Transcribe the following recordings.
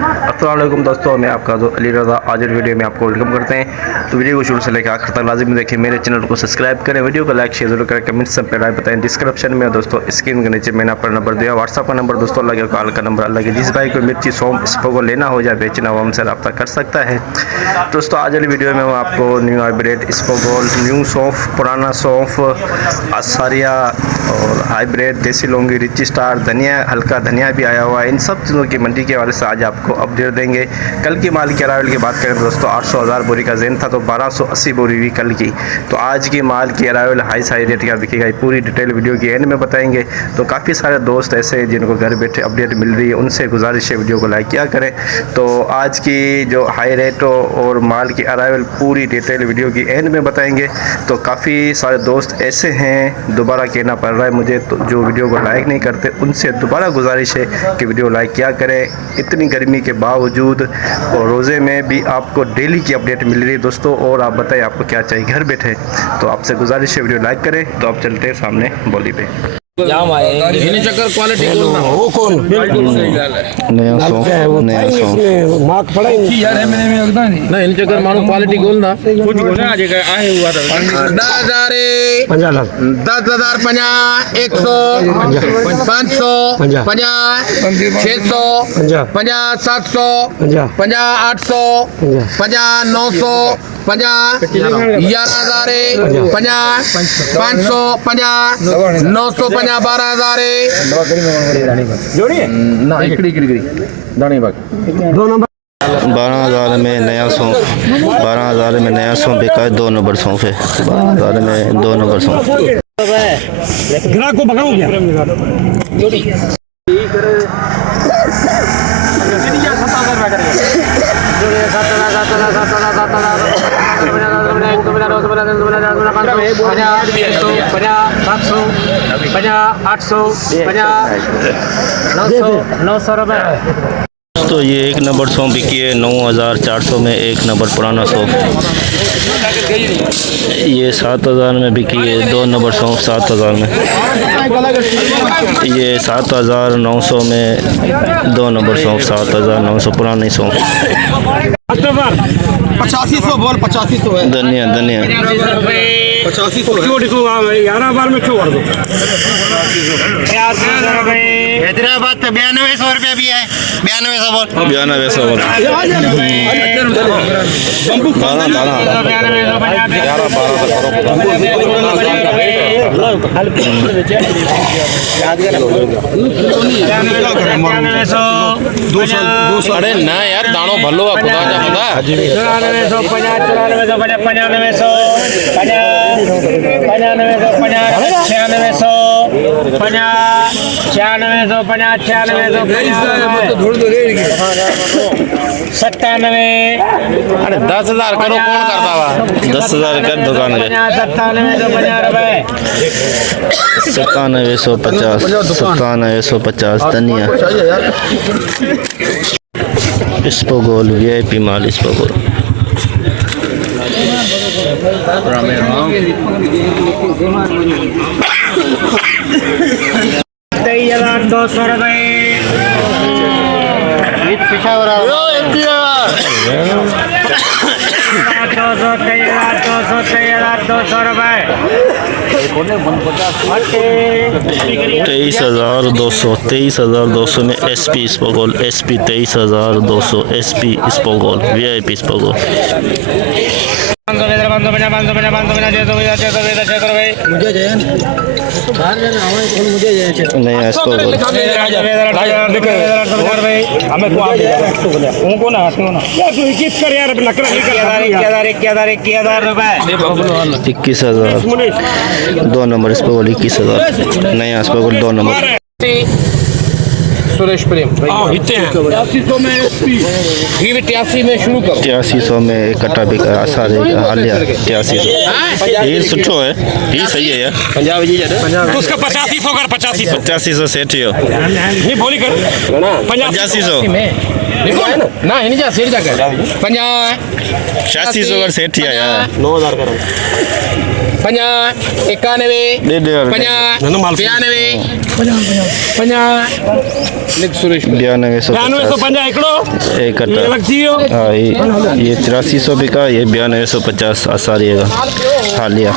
अस्सलाम वालेकुम दोस्तों, मैं आपका अली रज़ा। आज इस वीडियो में आपको वेलकम करते हैं। तो वीडियो को शुरू से लेकर आखिर तक लाजिमी देखें। मेरे चैनल को सब्सक्राइब करें, वीडियो को लाइक शेयर जरूर करें, कमेंट्स सब पे राय बताएं। डिस्क्रिप्शन में दोस्तों स्क्रीन के नीचे मैंने अपना नंबर दिया, व्हाट्सअप का नंबर दोस्तों अलग है, कॉल का नंबर अलग है। जिस भाई को मिर्ची सौंफ इसको लेना हो या बेचना हो हमसे रब्ता कर सकता है। दोस्तों आज वाली वीडियो में मैं आपको न्यू हाइब्रिड इसबगोल, न्यू सौंफ, पुराना सौंफ, असारिया और हाइब्रिड, देसी लौंगी, रिची स्टार, धनिया, हल्का धनिया भी आया हुआ है। इन सब चीज़ों की मंडी के हवाले से आज आपको अपडेट देंगे। कल की माल की अरावल की बात करें तो दोस्तों 800,000 बोरी का जेन था, तो 1280 बोरी हुई कल की। तो आज की माल की अरावल हाई साई रेट का बिकेगा, पूरी डिटेल वीडियो की एंड में बताएंगे। तो काफ़ी सारे दोस्त ऐसे हैं जिनको घर बैठे अपडेट मिल रही है, उनसे गुजारिश है वीडियो को लाइक किया करें। तो आज की जो हाई रेट और माल की अरावल पूरी डिटेल वीडियो की एंड में बताएंगे। तो काफ़ी सारे दोस्त ऐसे हैं, दोबारा कहना पड़ रहा है मुझे, तो जो वीडियो को लाइक नहीं करते उनसे दोबारा गुजारिश है कि वीडियो लाइक किया करें। इतनी गर्मी के बावजूद और रोज़े में भी आपको डेली की अपडेट मिल रही है दोस्तों। और आप बताएं आपको क्या चाहिए घर बैठे, तो आपसे गुजारिश है वीडियो लाइक करें। तो आप चलते हैं सामने बोली पे। चक्कर क्वालिटी वो कौन बिल्कुल सही गल है। नया सॉन्ग मार्क पड़ा ही यार नहीं इन चक्कर मानो क्वालिटी गोल ना कुछ गोल आज आए हुआ था 10,000 10,000 50 100 500 50 600 50 700 50 800 50 900 50 11,000 50 500 50 950 12,000 12,000 में नया सौंफ, 12,000 में नया सौंफ बिका है। 2 नंबर सौंफ है, 12,000 में 2 नंबर सौंफ। ग्राहक को भगाओ क्या तो ये 1 नंबर सौंफ बिकी है 9,400 में। 1 नंबर पुराना सौंफ ये 7,000 में बिकी है। 2 नंबर सौंफ 7,000 में। ये 7,900 में 2 नंबर सौंफ 7,900 पुरानी सौंफ। 8500 बोल 8500 है धनिया 8500 क्यों देखो 11 बार में क्यों कर दो हैदराबाद तो 9200 रुपया भी है 9200 बोल 9200 बोल 200 अरे ना यार दानो भलो है खुदा जा खुदा 97। अरे 10,000 करो कौन करता हुआ 10,000 कर दुकान के 97,150 97,150 धनिया इसबगोल VIP माल इसबगोल 23,200 रुपए $23,200 में SP इसबगोल SP 23,200 SP इसबगोल VIP इसबगोल नहीं इसबगोल $21,000 2 नंबर इसबगोल 21,000 नया इसबगोल 2 नंबर सुरेश प्रेम इतने हैं 8300 में एसपी ये 83 में शुरू करो 8300 में कट्टा बिका सारे हालिया 8300 ये सुठो है, ये सही है यार। पंजाब जी जरा तो उसका 8500 कर 8500 8500 सेठ हो नहीं बोली कर 8500 लिखो है ना है नहीं जा सेठ जाकर 50 8600 का सेट ही आया है 9000 करो 50 91 दे दे 50 92 50 लिख सुरेश 9250 9250 एकड़ो एक ये कट्टा अलग जियो हाँ ये 8300 बिका ये 9250 आसारिएगा हाँ लिया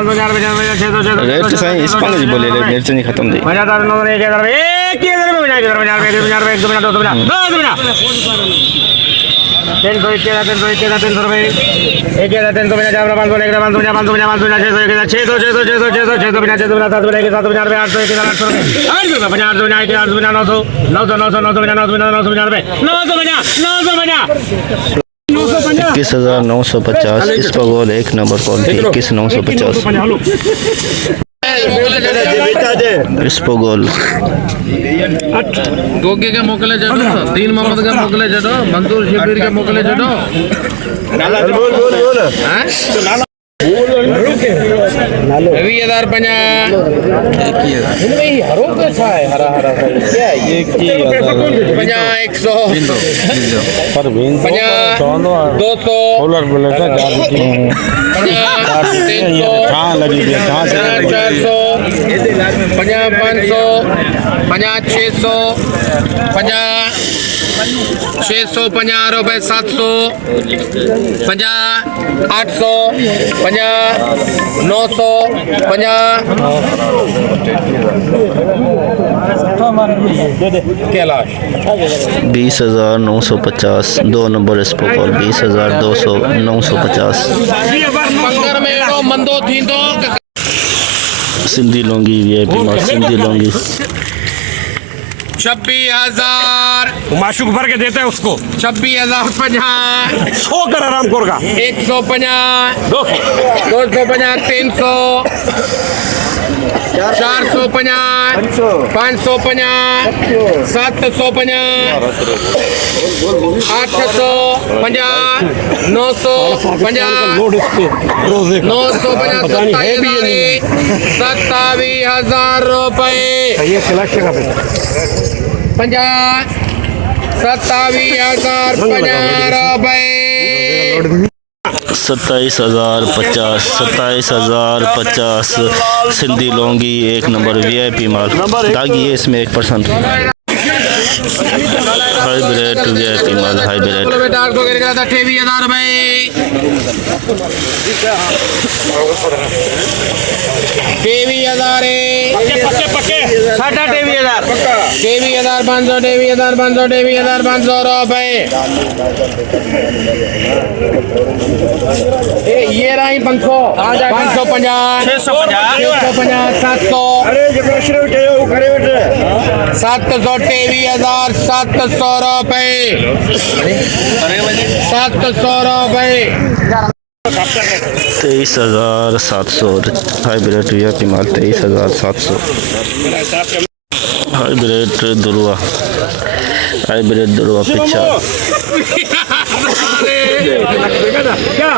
रेट सही इस पंग जी बोले रेट से नहीं खत्म दी 21950 इस पर गोल एक नंबर क्वालिटी 21950 इस पर गोल गोगे के मोकले जडो तीन मोहम्मद के मोकले जडो मंसूर शबीर के मोकले जडो रवि 1050 हरो कैसा है हरा हरा क्या ये की 50 100 पर 50 200 सोलर बोले का कहां लगी है कहां 400 50 500 50 600 50 650 रुपए 700 50 800 50 900 50 कैलाश 20950 दो नंबर इस पर गोल 20250 पंगर में एड़ो मंदो थींदो सिंधी लोंगी वीआईपी माल सिंधी लोंगी 26,000 माशूक भर के देता है उसको 26,050 सो कर आराम कोरगा 150 250 300 450 550 750 850 950 लोड इसके रोजे का 950 27,000 रुपए ये सिलेक्शन का पैसा 50 27,050 रुपए 27,050 सिंधी लोंगी एक नंबर वीआईपी माल दागी है इसमें 1% हाइब्रिड वीआईपी माल हाइब्रिड 28,000 रुपए 23,000 पक्के 23,000 23,500 रुपए ये रही 500 550 650 700 23,700 रुपए 700 रुपए 23,700 हाइब्रिड वीआईपी माल 23,700 हाइब्रिड दुरुआ पीछा क्या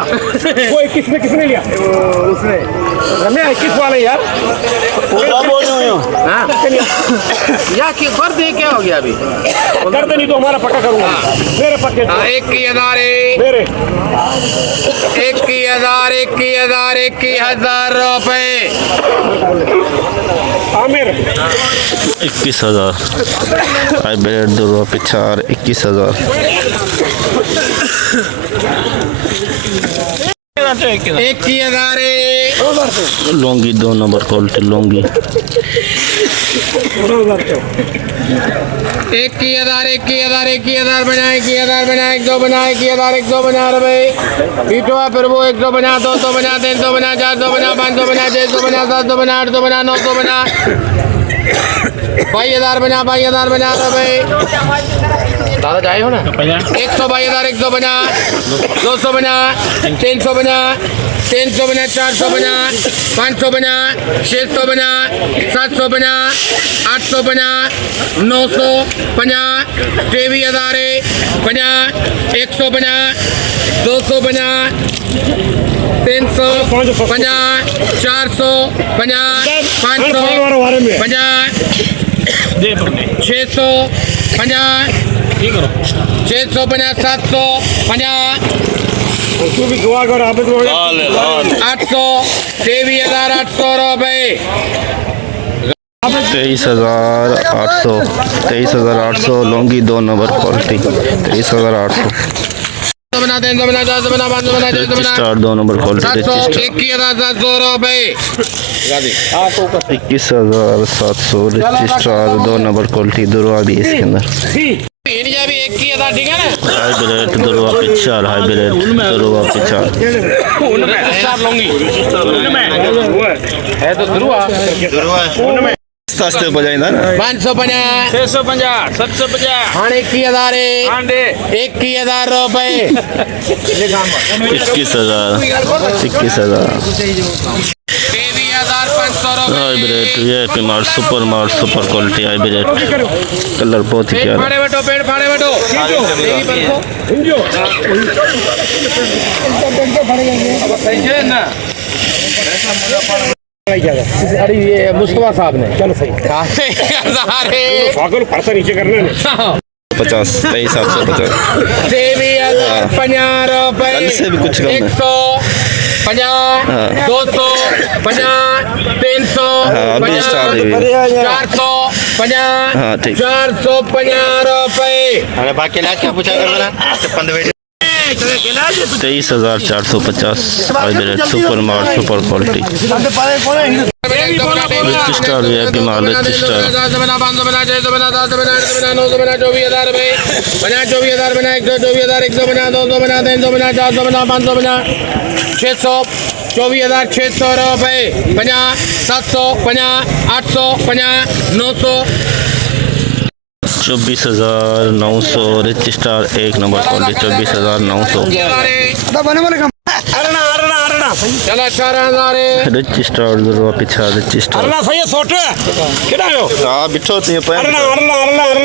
कोई किसने लिया उसने रम्या 21 वाले यार या कि कर दे क्या हो गया अभी कर दे नहीं तो हमारा पक्का करूंगा मेरे पक्के 21,000 मेरे 21,000 रुपए आमिर 21,000 हाइब्रिड दुरुआ पीछा 21,000 21,000 लोंगी दो नंबर क्वालिटी लोंगी 21,000 बना 1 बना 2 बना रुपए पीटो है फिर वो 100 बना 200 बना 300 बना 400 बना 500 बना 600 बना 700 बना 800 बना 900 बना 22,000 बना रुपए दादा जाए हो ना 122,000 100 बना 200 बना 300 बना 400 बना 500 बना 600 बना 700 बना 800 बना 900 बना 23,000 बना 100 बना 200 बना 300 बना 400 बना 500 बना 600 बना 650 750 तू भी दुआ कर आप तो 800 23,800 रुपए 23,800 लॉन्गी 2 नंबर क्वालिटी 23,800 बना 300 बना 400 बना 500 बना 600 बना स्टार 2 नंबर क्वालिटी 21,700 रुपए 21,700 स्टार 2 नंबर क्वालिटी दुर्वा भी इसके अंदर इंडिया भी 21,000 ठीक है ना हाइब्रिड दुर्वा पिचार हाइब्रिड दुर्वा पिचार स्टार लूंगी है तो दुरुआ सस्ते बजाई ना 550 650 750 हाँ 21,000 आंडे 21,000 रुपए 21,000 21,000 23,500 रुपए हाइब्रिड वीआईपी माल सुपर क्वालिटी हाइब्रिड कलर बहुत ही पेड़ प्यारा फाड़े बैठो पेड़ फाड़े बैठो अरे ये मुस्तफा साहब ने चलो सही पागल पैसा नीचे करना है 50 23,750 50 रुपए कल से भी कुछ कम है 150 250 300 हाँ, अभी स्टार्ट हुई है। 450 हाँ, ठीक। 450 रुपए अरे बाकी ला क्या पूछा कर बोला 23,450 हाइब्रिड सुपर माल सुपर क्वालिटी रजिस्टर वीआईपी माल रजिस्टर 24,600 रुपए 50 750 850 900 24,900 रजिस्टर 1 नंबर क्वालिटी 24,900 चलो 4,000 रजिस्टर दुर्वा पिछा रजिस्टर अरना सही है सोट कितना हो हाँ बिठो ते पे अरना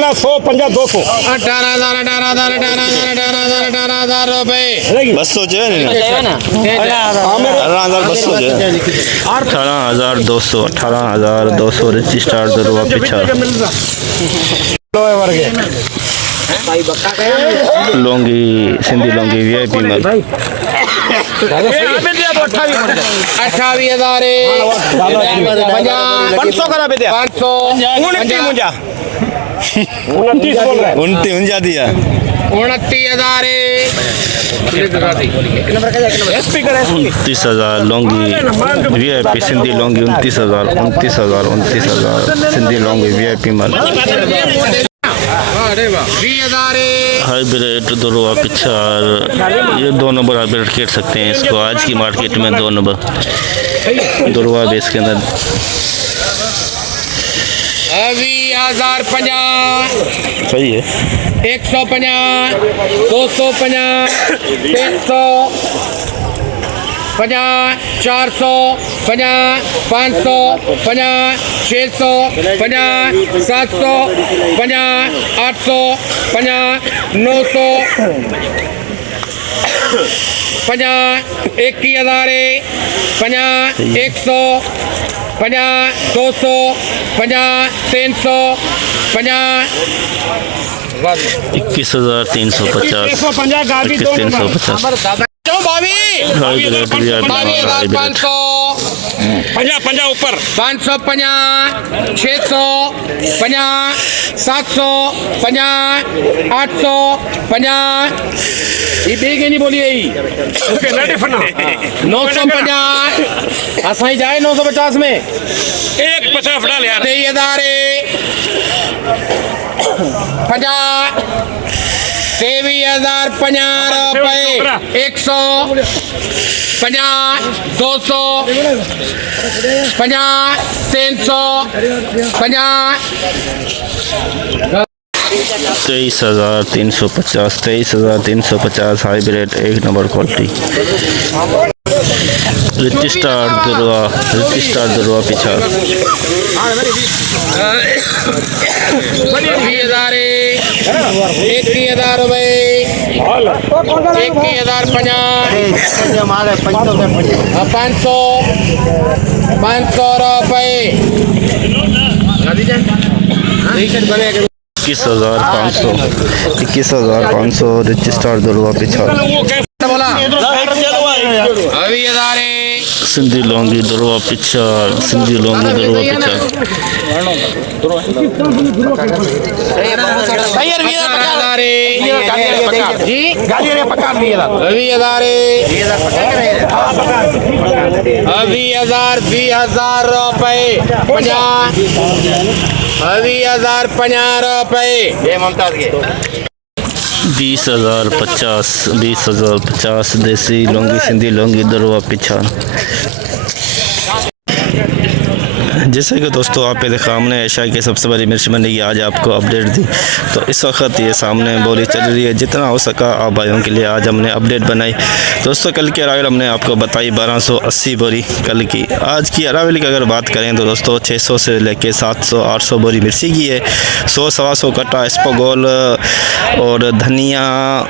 150 200 18,000 रुपए 200 जो है ना 18,200 जो है 18,200 रजिस्टर दुर्वा पिछा लॉन्गी सिंधी लॉन्गी वीआईपी माल 28,000 500 करा पे दिया 500 29 मुंजा 29 बोल रहा है 29 दिया 29,000 एसपी कर एसपी 29,000 लॉन्गी वीआईपी सिंधी लॉन्गी 29,000 सिंधी लॉन्गी वीआईपी माल 20,000 हाइब्रिड दुर्वा पिछार ये 2 नंबर हाइब्रिड कह सकते हैं इसको आज की मार्केट में 2 नंबर दुर्वा बेस के अंदर 20,050 सही है 150 250 300 50 400 50 500 50 600 50 700 50 800 50 900 50 21,000 50 100 50 200 50 300 50 21,350 150 गाड़ी 21,350 हाइब्रिड वीआईपी माल हाइब्रिड 50 ऊपर 550 600 50 700 50 800 50 ये बेग नहीं बोलिए ही ओके रेडी फॉर नाउ 950 असाई जाए 950 में 150 डाल यार 23,050 23,050 रुपए 100 50 200 50 300 50 23,350 हाइब्रिड 1 नंबर क्वालिटी रजिस्टर दुर्वा पिछा 20,000 21,000 रुपए 21,050 500 रुपए 21,500 21,500 रजिस्टर दुलवा पिछाड़ बोला अभी हजारे सिंधी लौंगी दुलवा पिछाड़ सिंधी लौंगी दुलवा पिछाड़ जी अभी 20,000 रुपए 50,000 रुपए ये मुमताज के 20,050 देसी लौंगी सिंधी लौंगी दुलवा पिछाड़। जैसे कि दोस्तों आप पे देखा हमने एशिया की सबसे बड़ी मिर्च मंडी की आज आपको अपडेट दी, तो इस वक्त ये सामने बोली चल रही है। जितना हो सका आप भाइयों के लिए आज हमने अपडेट बनाई। दोस्तों कल की अरावली हमने आपको बताई 1280 बोरी कल की। आज की अरावली की अगर बात करें तो दोस्तों 600 से लेके 700-800 बोरी मिर्ची की है। 100-125 कट्टा इसपोगोल और धनिया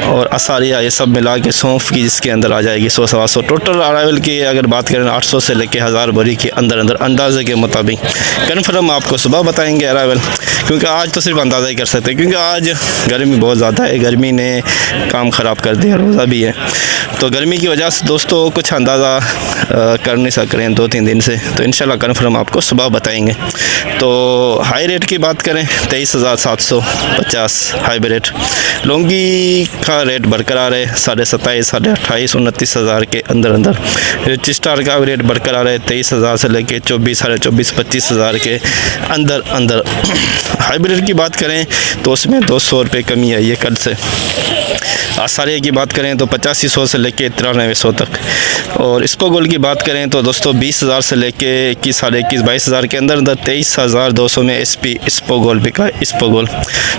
और असारिया ये सब मिला के सौंफ की जिसके अंदर आ जाएगी 100-125। टोटल अरावली की अगर बात करें 800 से लेके 1000 बोरी के अंदर अंदाजे के मुताबिक कन्फर्म आपको सुबह बताएंगे अरावल, क्योंकि आज तो सिर्फ अंदाज़ा ही कर सकते हैं, क्योंकि आज गर्मी बहुत ज़्यादा है। गर्मी ने काम ख़राब कर दिया, रोज़ा भी है, तो गर्मी की वजह से दोस्तों कुछ अंदाज़ा कर नहीं सक रहे हैं 2-3 दिन से। तो इंशाल्लाह कन्फर्म आपको सुबह बताएंगे। तो हाई रेट की बात करें 23,750 हाई रेट। लौंगी का रेट बरकरार है 27,500, 28,500, 29,000 के अंदर। रजिस्टर का भी रेट बरकरार है 23,000 से लेके 24,500, 25,000 के अंदर। हाइब्रिड की बात करें तो उसमें 200 रुपये कमी आई है कल से। आसारिया की बात करें तो 8500 से लेके 9300 तक। और इसपोगोल की बात करें तो दोस्तों 20,000 से लेके 21, 21,500, 22,000 के अंदर 23,200 में SP इसपोगोल बिका है। इसपोगोल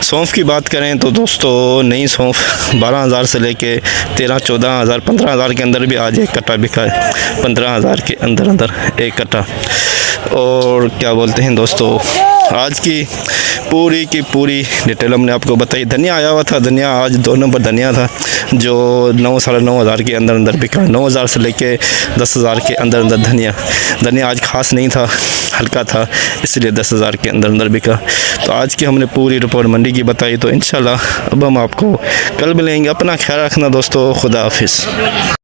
सौंफ की बात करें तो दोस्तों नई सौंफ 12,000 से लेके 13-14,000, 15,000 के अंदर भी आज एक कट्टा बिका है। 15,000 के अंदर एक कट्टा। और क्या बोलते हैं दोस्तों, आज की पूरी डिटेल हमने आपको बताई। धनिया आया हुआ था, धनिया आज 2 नंबर धनिया था जो 9-9,500 के अंदर बिका। 9,000 से लेके 10,000 के अंदर धनिया आज खास नहीं था, हल्का था, इसलिए 10,000 के अंदर बिका। तो आज की हमने पूरी रिपोर्ट मंडी की बताई। तो इंशाल्लाह अब हम आपको कल मिलेंगे। अपना ख्याल रखना दोस्तों, खुदा हाफिज़।